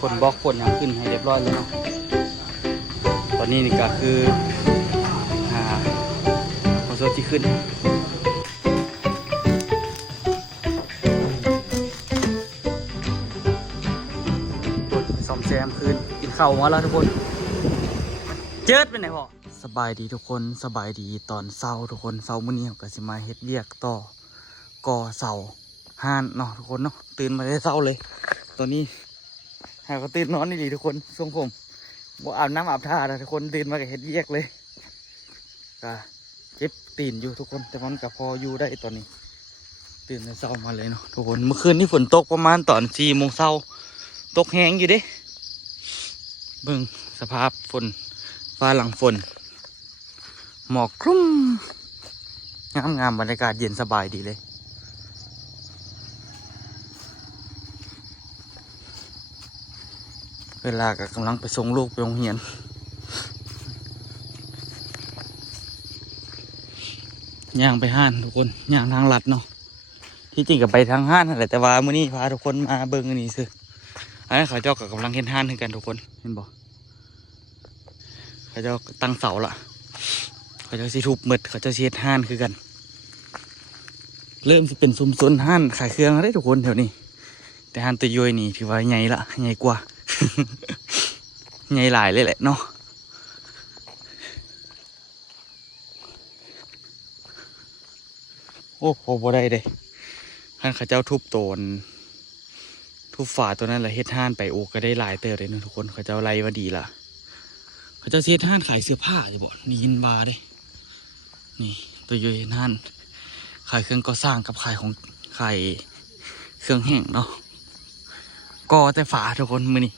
ผลบล็อกผลยังขึ้นให้เรียบร้อยแล้วเนาะตอนนี้นี่ก็คือผลสดที่ขึ้นซ่อมแซมคืนกินข้าวมาแล้วทุกคนเจิดไปไหนพ่อสบายดีทุกคนสบายดีตอนเช้าทุกคนเช้ามื้อนี้ก็สิมาเฮ็ดเวียกต่อก่อเสาห้านเนาะทุกคนเนาะตื่นมาได้เช้าเลยตอนนี้หาก็ตื่นนอนนี่ดีทุกคนทรงผมบ่อาบน้ำอาบท่าแล้วทุกคนตื่นมาก็เฮ็ดเวียกเลยก็เจ็บตีนอยู่ทุกคนแต่มันก็พออยู่ได้ตอนนี้ตื่นแต่เช้ามาเลยเนาะทุกคนเมื่อคืนนี้ฝนตกประมาณตอน4 โมงเช้าตกแห้งอยู่เด้เบิ่งสภาพฝนฟ้าหลังฝนหมอกคลุ้มงามบรรยากาศเย็นสบายดีเลยเวลาก็กำลังไปส่งลูกไปโรงเรียนย่างไปห้านทุกคนย่างทางลัดเนาะที่จริงกับไปทางห้านนั่นแหละแต่ว่ามื้อนี้พาทุกคนมาเบิ่งอันนี้ซื้ออันนี้เขาเจ้ากับกำลังเห็นห้านกันทุกคนเห็นบ่เขาเจ้าตั้งเสาละเขาเจ้าสิทุบมืดเขาเจ้าเฮ็ดห้านคือกันเริ่มจะเป็นซุ้มซนห้านขายเครื่องได้ทุกคนแถวนี้แต่ห้านตัวย่อยนี่ถือว่าใหญ่ละใหญ่กว่า ใหญ่หลายเลยแหละเนาะโอ้โหบ่ได้เลยห้านเขาเจ้าทุบโตนทุบฝาตัวนั้นแหละเฮ็ดห้านไปโอ้ก็ได้หลายเติบเลยนะทุกคนเขาเจ้าไล่มาดีละเขาเจ้าเฮ็ดห้านขายเสื้อผ้าเลยบ่นี่ยินบาดินี่ตัวย่อยเฮ็ดห้านขายเครื่องก่อสร้างกับขายของขายเครื่องแห้งเนาะก่อแต่ฝาทุกคนมื้อนี้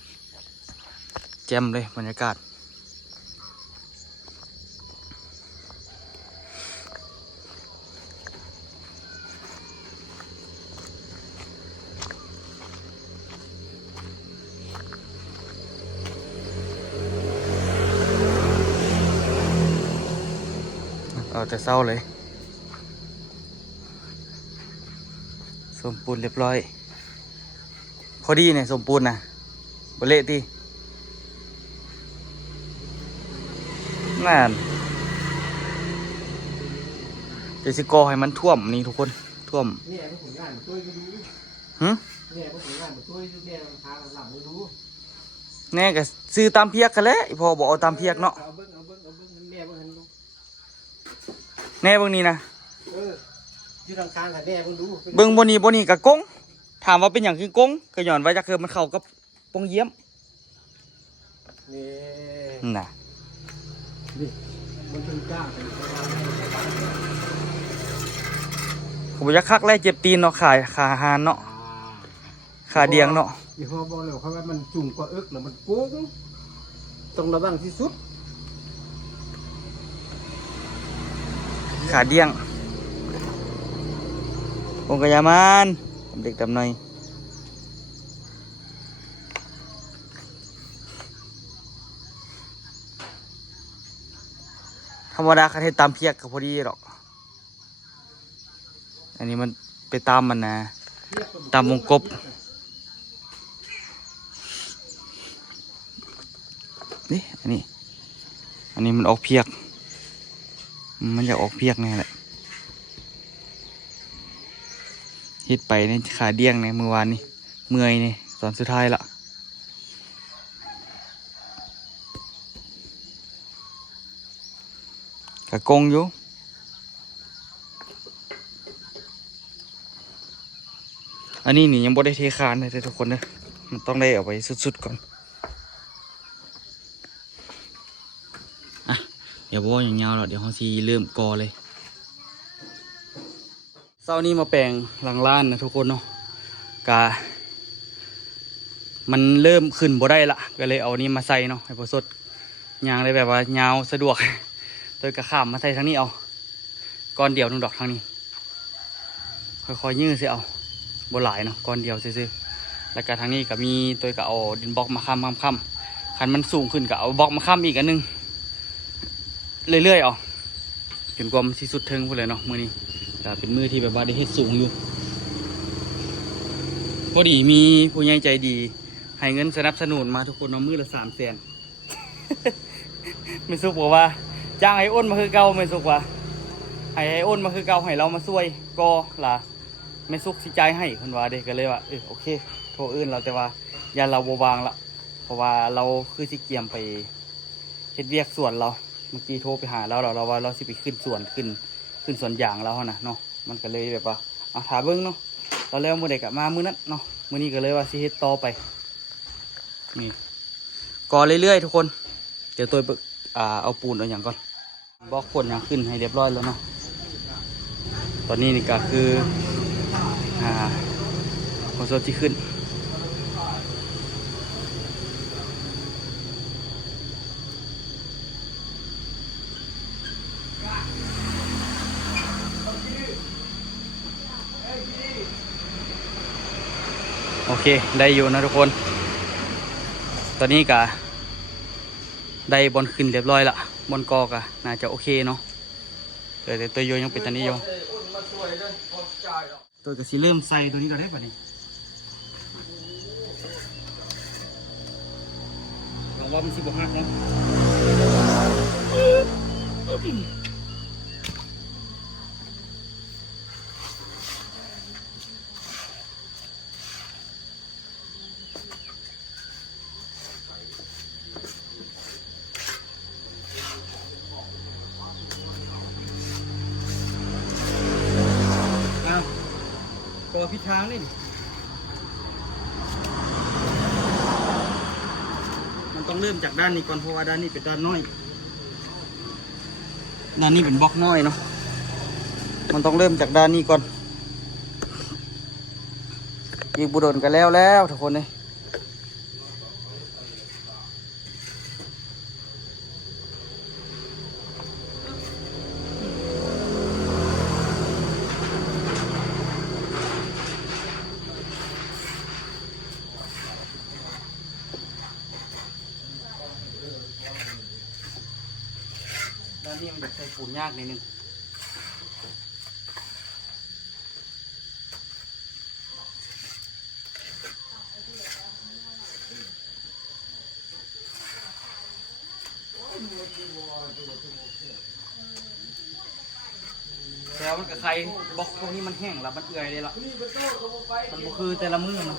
แจ่มเลยบรรยากาศเอาแต่เศร้าเลยสมปูนเรียบร้อยพอดีเนี่ยสมปูนนะบเละตีนั่นเดี๋ยวสิกอให้มันท่วมนี่ทุกคนท่วมเนี่ยผลงานมาช่วยดูเนี่ยผลงานมาช่วยดูเนี่ยทางหลังไม่รู้แน่ก็ซื้อตามเพียกกันแล้วพอบอกเอาตามเพียกเนาะเอาเบิ้งแม่เบิ้งหันดูแน่เบิ้งนี้นะอยู่ทางข้างกันแม่เบิ้งดูเบิ้งบนนี้กับกงถามว่าเป็นอย่างคือกงก็ย้อนไว้จะคือมันเข้ากับปงเยี่ยมนี่น่ะนี่มันเป็นก้าผมจะคักแล่เจ็บตีนเนาะขาหานเนาะขาเดียงเนาะยี่ห้อบอกเลยเขาว่ามันจุ่มกว่าอึกหรือมันโก้งต้องระวังที่สุดขาเดียงผมกระยามันผมเด็กดำหน่อยธรรมดาคันเทตามเพียกก็พอดีหรอกอันนี้มันไปตามมันนะตามวงกบนี่อันนี้มันออกเพียกมันจะออกเพียกนี่แหละฮิตไปในขาเดี้ยงในเมื่อวานนี้เมื่อยนี่ตอนสุดท้ายละกะกงอยู่อันนี้นี่ยังบ่ได้เทคานเลยทุกคนนะมันต้องได้เอาไปสุดๆก่อนอ่ะเดี๋ยวบอกอย่างเงาหรอกเดี๋ยวเขาซีเริ่มกอเลยเช้านี้มาแปลงหลังล้านนะทุกคนเนาะกะมันเริ่มขึ้นบ่ได้ละก็เลยเอานี้มาใส่เนาะให้พอสดยางเลยแบบว่ายาวสะดวกโดยกระข้ามมาใส่ทางนี้เอาก้อนเดียวนึงดอกทางนี้ค่อยๆยืดสิเอาบ่หลายเนาะก้อนเดียวซื่อๆแล้วก็ทางนี้ก็มีตัวก็เอาดินบล็อกมาค้ำคันมันสูงขึ้นก็เอาบล็อกมาค้ำอีกอันนึงเรื่อยๆเอาจนกว่ามันสิสุดเทิงพูดเลยเนาะมือนี้แต่เป็นมือที่แบบว่าได้เฮ็ดสูงอยู่พอดีมีผู้ใหญ่ใจดี ให้เงินสนับสนุนมาทุกคนเอามือละ300,000 ไม่สุกบอกว่าจ้างไอ้อ้นมาคือเก่าไม่สุกว่าให้ไอ้อ้นมาคือเก่าให้เรามาช่วยก็ล่ะไม่สุกสิใจายให้คนว่าเด็กก็เลยว่าโอเคโทรอื่นเราแต่ว่าอย่าเราบวางละเพราะว่าเราคือสิเกียมไปเฮ็ดเวียกสวนเราเมื่อกี้โทรไปหาเราว่าเราสิไปขึ้นสวนขึ้นสวนยางเรานะเนาะมันก็เลยแบบว่าเอาถาเบิ้งเนาะตอนแรกมื้อเด็กอะมามื้อนั้นเนาะมื้อนี้ก็เลยว่าสิเฮ็ดต่อไปนี่ก่อเรื่อยๆทุกคนเดี๋ยวตัวเอาปูนเอาอย่างก่อนบล็อกคนอย่างขึ้นให้เรียบร้อยแล้วเนาะตอนนี้นี่ก็คือคอนโซลที่ขึ้นโอเคได้อยู่นะทุกคนตอนนี้ก็ได้บอลขึ้นเรียบร้อยละบอลกอกะน่าจะโอเคเนาะแต่ตัวโยยังเป็นตอนนี้อยู่ตัวก็สิเริ่มใส่ตัวนี้ก็ได้ป่ะนี่หวังว่ามันสิบหักเนาะตัวพิษทางนี่มันต้องเริ่มจากด้านนี้ก่อนเพราะว่าด้านนี้เป็นด้านน้อยด้านนี้เป็นบล็อกน้อยเนาะมันต้องเริ่มจากด้านนี้ก่อนอีกบุดนกันแล้วทุกคนเลยด้านนี้มันจะใช้ปูนยากนิดนึงแล้วมันกับใครบล็อกพวกนี้มันแห้งแล้วมันเอื่อยเลยล่ะมันบ่คือแต่ละมือมัน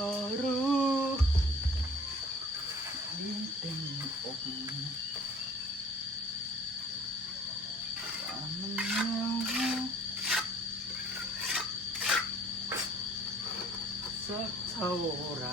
ก็รู้ยิ่งเต็มอกว่ามันเหงาสักเท่าไร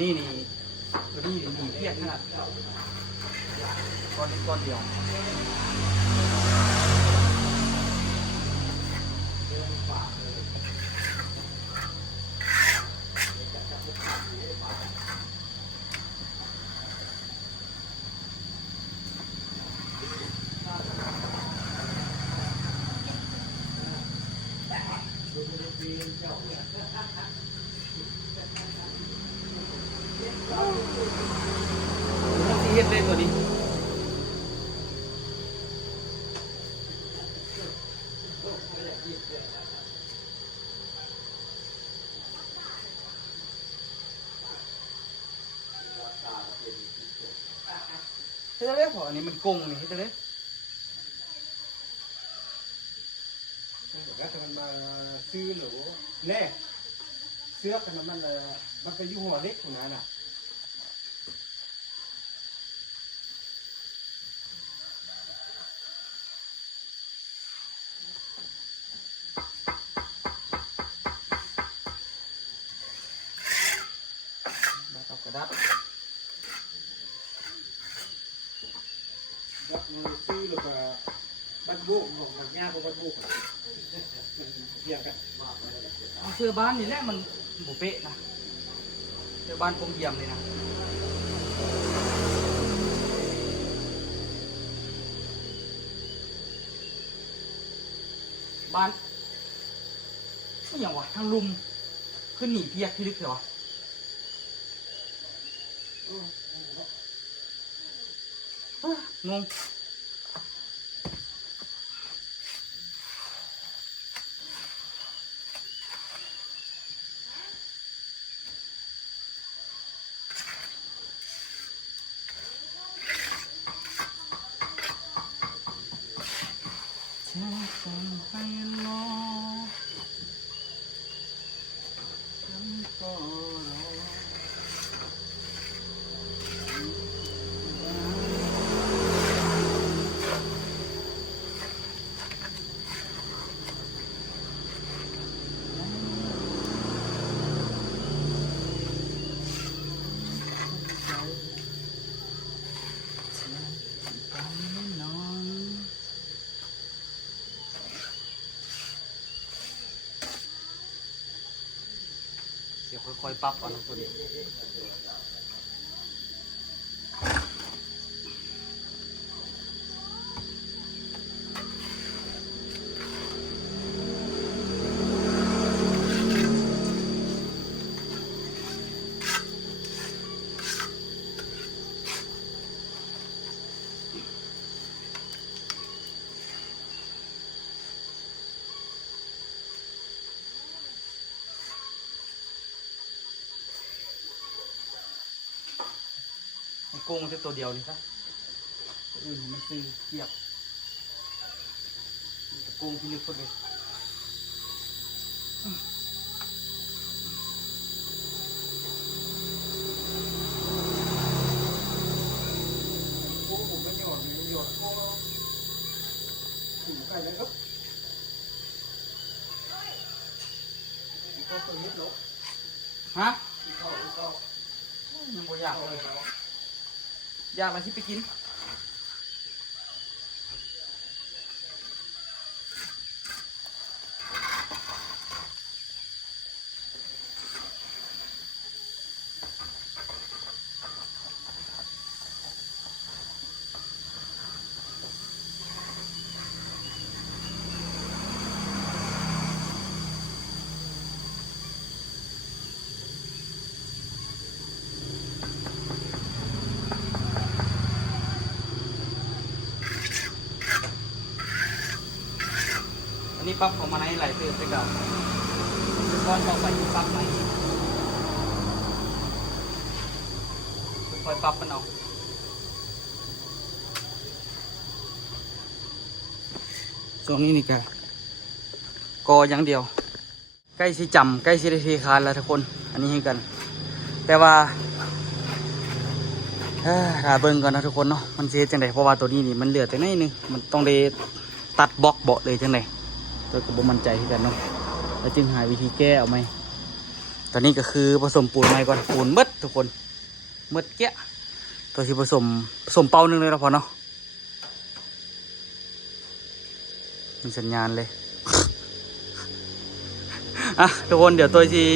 นี่ตัวนี้ดีเพียรขนาดก้อนนี้ก้อนเดียวที่เฮ็ดได้ตัวนี้เฮ็ดได้พออันนี้มันกงนี่เฮ็ดได้แล้วมันมาซื้อหรือแน่เสื้อกันมันไปยุ่งหัวเล็กของนั้นอ่ะเอากระดาษ ยักษ์มันซื้อหรือ บุกหมักยาบุกบุกเทียบกัน เอาเสื้อบ้านนี่แหละมันบุเป๊ะนะเสื้อบ้านกงเยี่ยมเลยนะบ้านไม่อย่างวะทางลุมขึ้นหนีเพียกพี่ลึกเหรอวะงงเดี๋ยวค่อยๆปรับก่อนนะตัวนี้โกงจะตัวเดียวนี่ซะตัวอื่นมันซื้อเกียบโกงที่ลึกสุดเลยโอ้ผมไม่หยอดไม่หยอดโอ้ถึงใกล้แล้วครับก็ตัวนี้หรอ ฮะ เข้า มันบ่อยากเลยอยากอะไรที่ไปกินอันนี้ปั๊บของมันให้ไหลเติมไปก่อนก้อนต่อไปที่ปั๊บไหนค่อยๆปรับมันเอาช่วงนี้นี่กออย่างเดียวใกล้สิจำใกล้สิได้เทคานแล้วทุกคนอันนี้ให้กันแต่ว่าถ้าเบิ่งก่อนนะทุกคนเนาะมันเสียจังไดเพราะว่าตัวนี้นี่มันเหลือแต่ไหนนึงมันต้องได้ตัดบล็อกเบาะเลยจังไดตัวก็บ่มั่นใจที่กันเนาะแล้วจึงหาวิธีแก้เอาไหมตอนนี้ก็คือผสมปูนใหม่ก่อนปูนมืดทุกคนมืดเกี้ยตัวที่ผสมเป่าหนึงเลยแล้วพอเนาะมีสัญญาณเลย อ่ะทุกคนเดี๋ยวตัวที่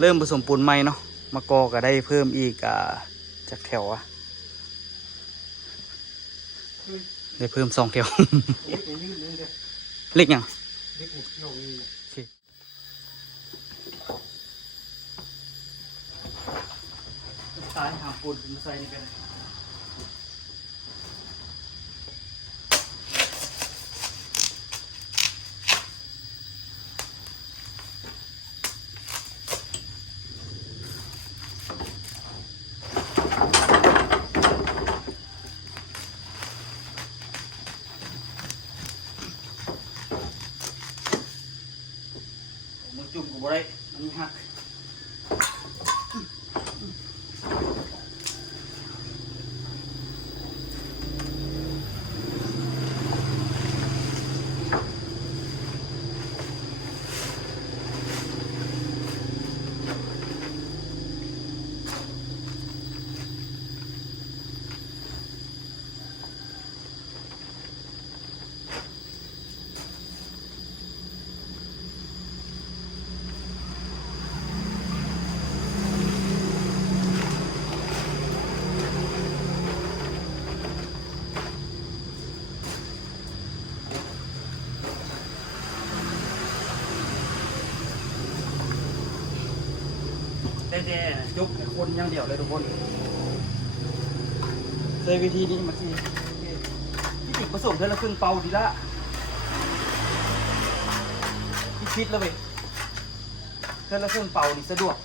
เริ่มผสมปูนใหม่เนาะมากอก็ได้เพิ่มอีกจากแถวอะได้เพิ่ม2 แถว เล็กยืดเลยเด็ก เล็กยัง เล็กหมดโยกนี่ โอเคตายหาปูนมาใส่นี่กันจุ่มกูบ่ได้มันหัก แต่ยกคนอย่างเดียวเลยทุกคนใช้วิธีนี้มาที่ติดผสมเท่าละครึ่งเป่าดีละคิดแล้วเว้ยเท่าละครึ่งเป่านี่สะดวก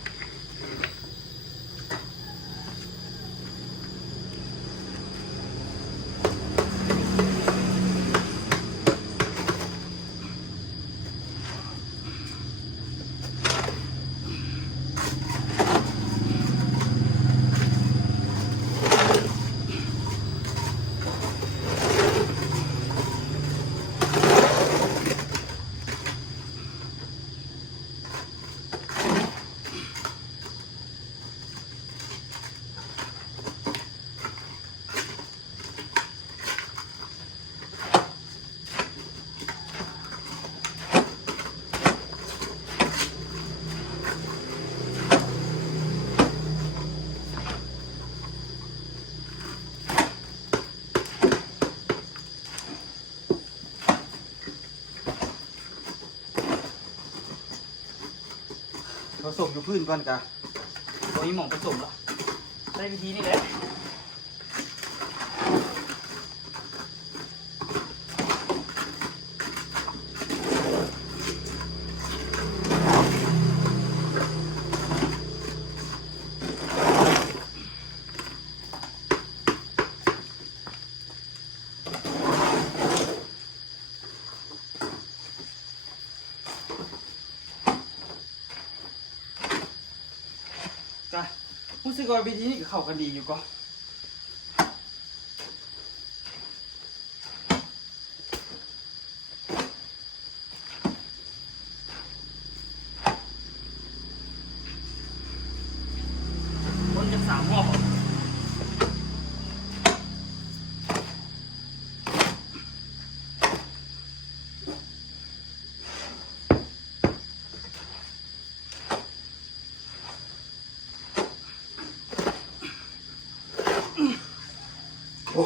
ผสมอยู่พื้นก่อนกะตรงนี้หมองผสมละได้วิธีนี่แหละจ้ะรู้สึกว่าวิธีนี้ก็เข้ากันดีอยู่ก็คนจะ3 รอบโอ้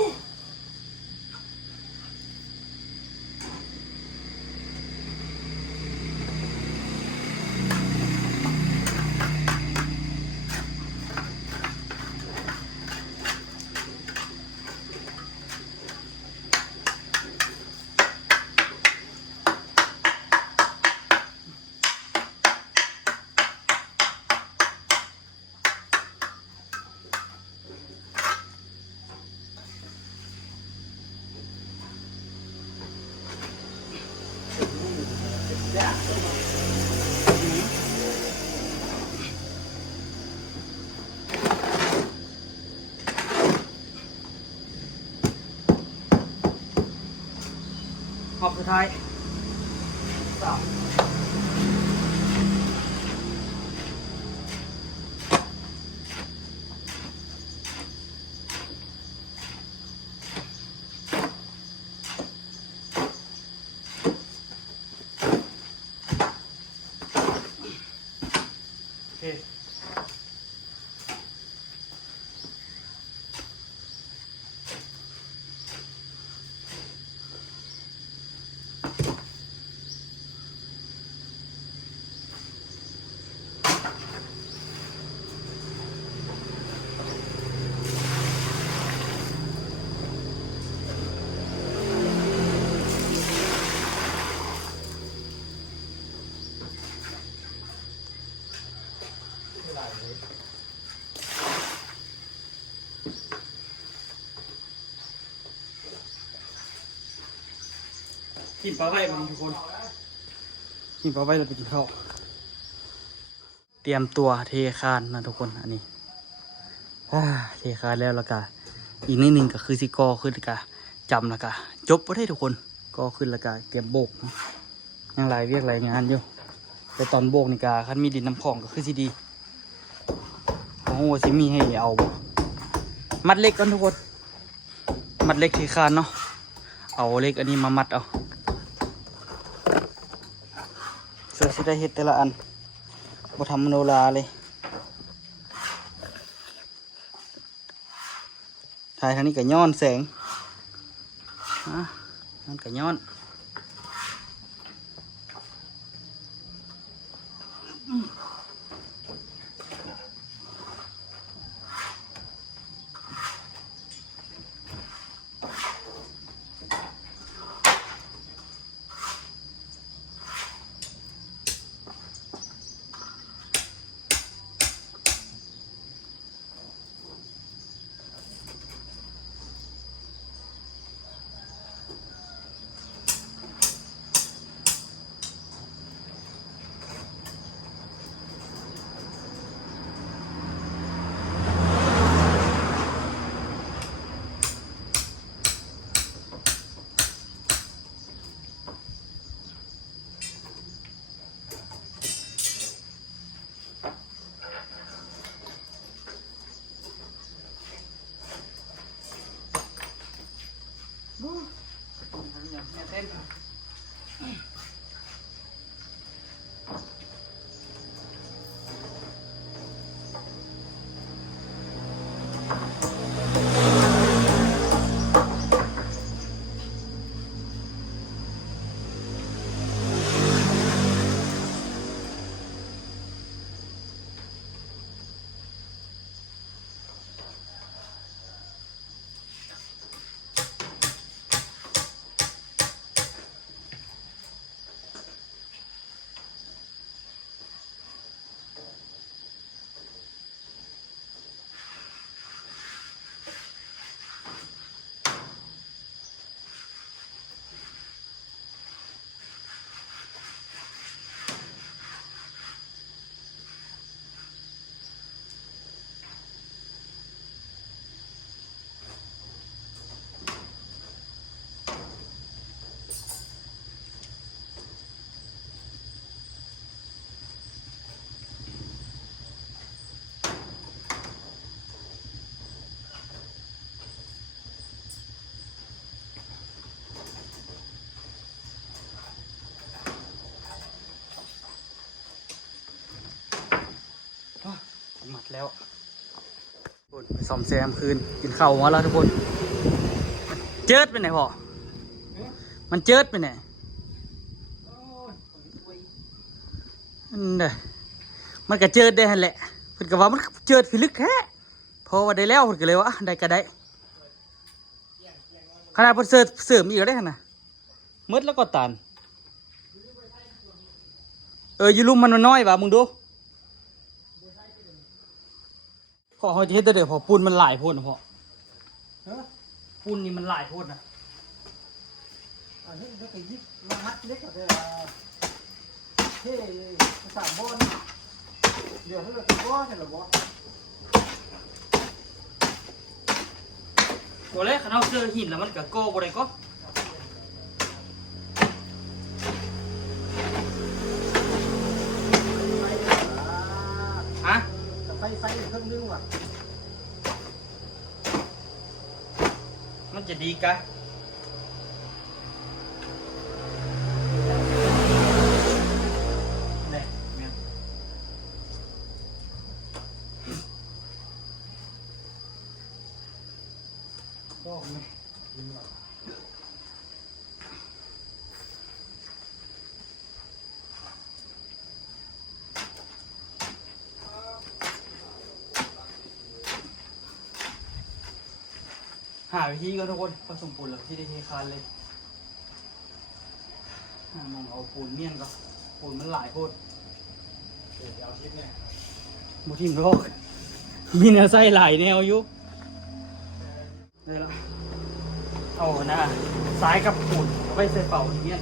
ขอบสุดท้ายโอเคกินปลาไว้มันทุกคนกินปลาไว้เราไปกินข้าวเตรียมตัวเทคานนะทุกคนอันนี้เทคานแล้วก็อีกนิดนึงก็คือสิกอขึ้นแล้วก็จำแล้วก็จบประเทศทุกคนก็ขึ้นแล้วก็เตรียมโบกยังหลายเรียกหลายงานอยู่แต่ตอนโบกนี่ก็คันมีดินน้ำของก็คือสิดีโอ้โหสิมีให้เอาบ่มัดเล็กกันทุกคนมัดเล็กเทคานเนาะเอาเล็กอันนี้มามัดเอาเสื้อสิได้เฮ็ดแต่ละอันบ่ทำมโนราเลยถ่ายทางนี้ก็ย้อนแสงนั่นก็ย้อน บู๊อย่างเงี้ยเต้นหมัดแล้วไปซ่อมแซมคืนกินข้าวมาแล้วทุกคนเจิดไปไหนพ่อมันเจิดไปไหนนี่มันก็เจิดได้หันแหละเพิ่นก็ว่ามันเจิดพิลึกแท้พอว่าได้แล้วเพิ่นก็เลยว่าได้ก็ได้ขนาดเพิ่นเสริมอีกได้หั่นน่ะมืดแล้วก็ตานอยู่ลุมมันน้อยว่ะมึงดูพอเขาจะเฮ็ดได้เด้อพอปูนมันหลายโพดนะพอปูนนี่มันหลายโพดนะอันนี้ก็ยิบมาฮัดเล็กกว่าเดิมเฮ้สามบอลเดี๋ยวให้เราบอลเนี่ยหรอบอลตัวแรกเขาเจอหินแล้วมันก็โก้บ่ได้ก็ฮะไฟเครื่องนึงว่ะมันจะดีกะเนี่ยเนี่ยบอกไหมหาวิธีก็ทุกคนผสมปูนแล้วที่ได้เทคานเลยมองเอาปูนเมี่ยงก็ปูนมันหลายโพดเดี๋ยวเอาชิปเนี่ยบุทิมโลกมีแนวไส้หลายแนวอยู่นี่ละเอาหน้าซ้ายกับปูนไว้ใส่เป่าอย่างเงี้ย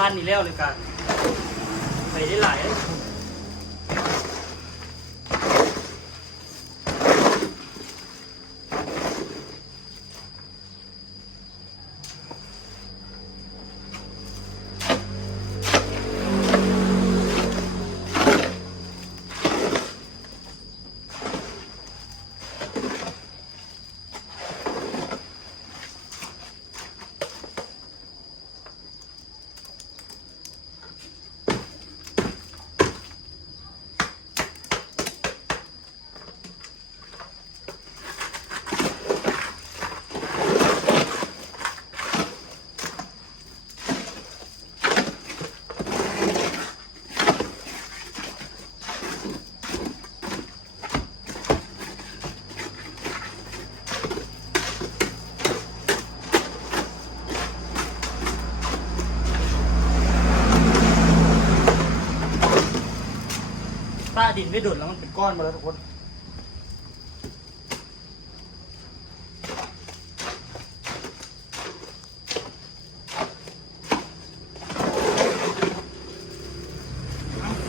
คานนี่แล้วเลยกันไปได้หลาย ดินไม่ดุดแล้วมันเป็นก้อนหมดแล้วทุกคน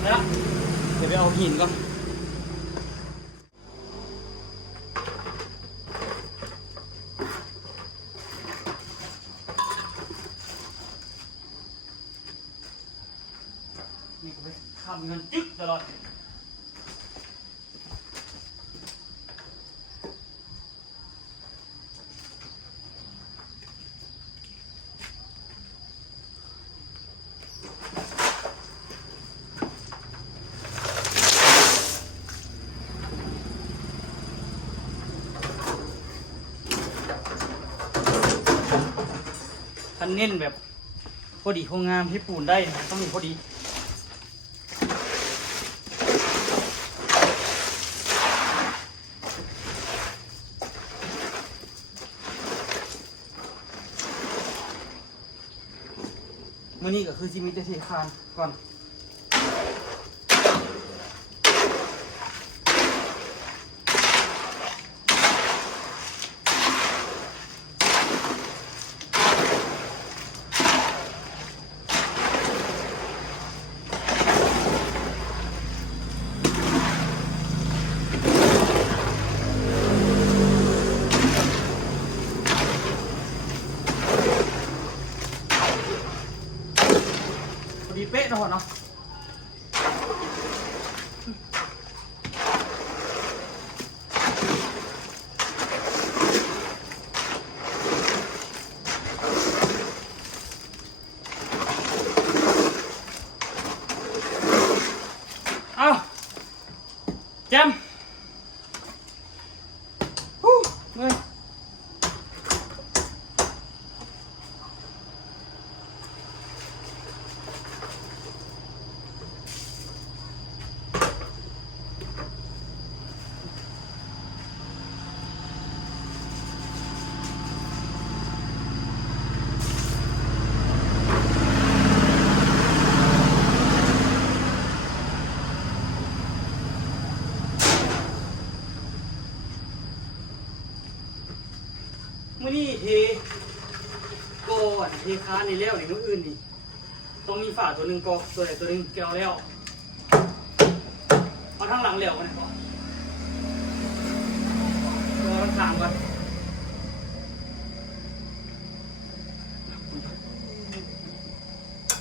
แล้วเดี๋ยวไปเอาหินก่อนนี่ก็ไปทำเงินจึ๊กตลอดท่านเน้นแบบพอดีพองามที่ปูนได้ต้องมีพอดีมื่อนี้ก็คือจิมีแต่เทคานก่อนพอดีเป๊ะนะพ่อเนาะเอาแจมฮู้เมื่อยมื่อนี้เทโกอ่ะเทคานในแล้วในนู้นอื่นดิต้องมีฝาตัวหนึ่งกอตัวไหนตัวหนึ่งแกวแล้วเอาทั้งหลังเหลวกันก่อนตัวมันขางก่อน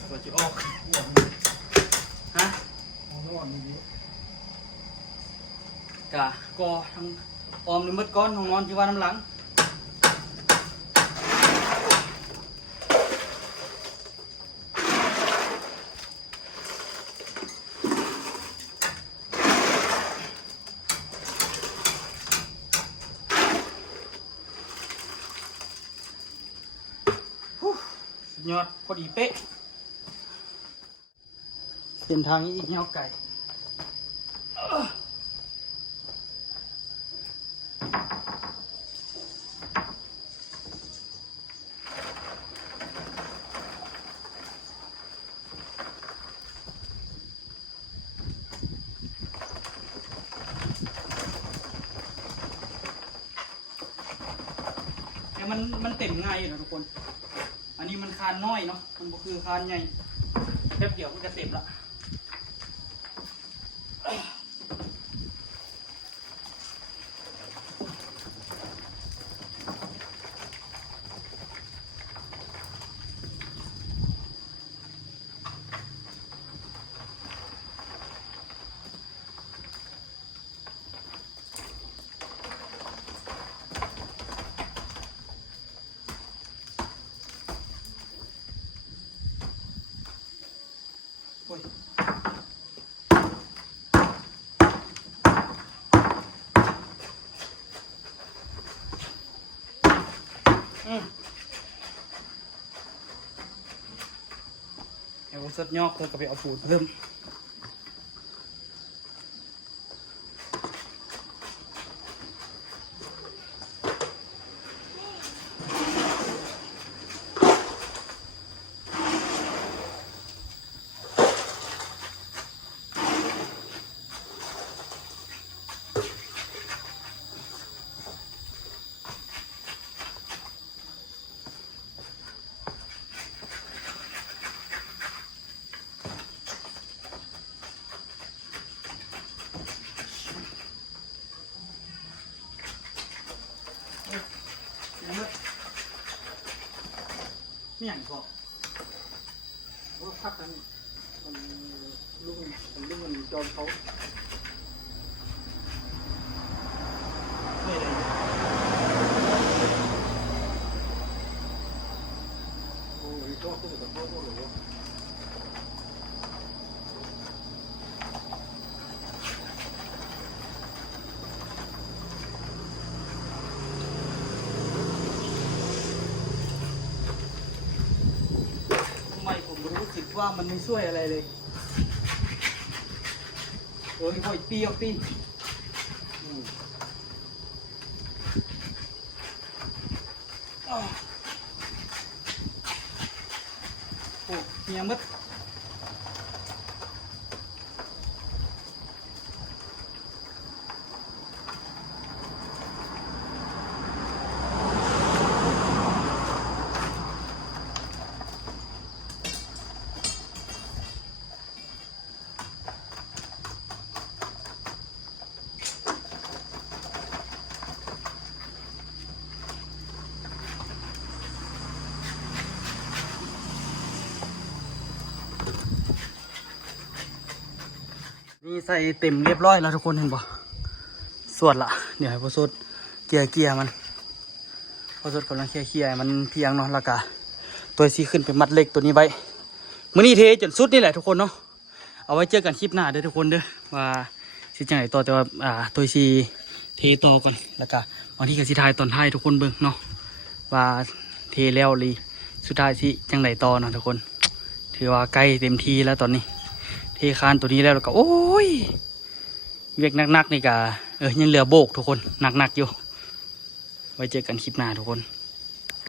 ตัวจะออกฮะ ของนอนดี กะกอทั้งออมในมืดก้อนของนอนที่ว่าน้ำหลังสุดยอดพอดีเป๊ะเส้นทางนี้อีกยาวไกลแต่มันเต็มง่ายอยู่นะทุกคน อันนี้มันคานน้อยเนาะ มันก็คือคานใหญ่แป๊บเดียวมันก็เต็มละโอ้ยเดี๋ยวผมสดยอกเธอก็ไปเอาปูนเริ่ม นี่อย่างพอ ว่าพักนั้นมันลุงมันจอมเขา ไม่เลย โอ้ยก็พูดกับเขาพูดเลยว่า ทำไมผมรู้สึกว่ามันไม่ช่วยอะไรเลยโอ้ยพออีกปีออกปี โอ้เฮียมัดนี่ใส่เต็มเรียบร้อยแล้วทุกคนเห็นปะสวดละเดี๋ยวให้พอสดเกียร์มันพอสดกำลังเคลียร์มันเพียงเนาะแล้วก็ตัวซีขึ้นไปมัดเหล็กตัวนี้ไว้มื้อนี้เทจนสุดนี่แหละทุกคนเนาะเอาไว้เจอกันคลิปหน้าเด้อทุกคนเด้อว่าสิจังไหนต่อแต่ว่าตัวซีเทต่อก่อนแล้วก็บางทีก็สิทายตอนท้ายทุกคนเบิ่งเนาะว่าเทแล้วลีสุดท้ายสิจังไหนต่อเนาะทุกคนถือว่าใกล้เต็มทีแล้วตอนนี้เทคานตัวนี้แล้วก็โอ้ยเวียกนักๆนี่ก็ยังเหลือโบกทุกคนหนักๆอยู่ไว้เจอกันคลิปหน้าทุกคน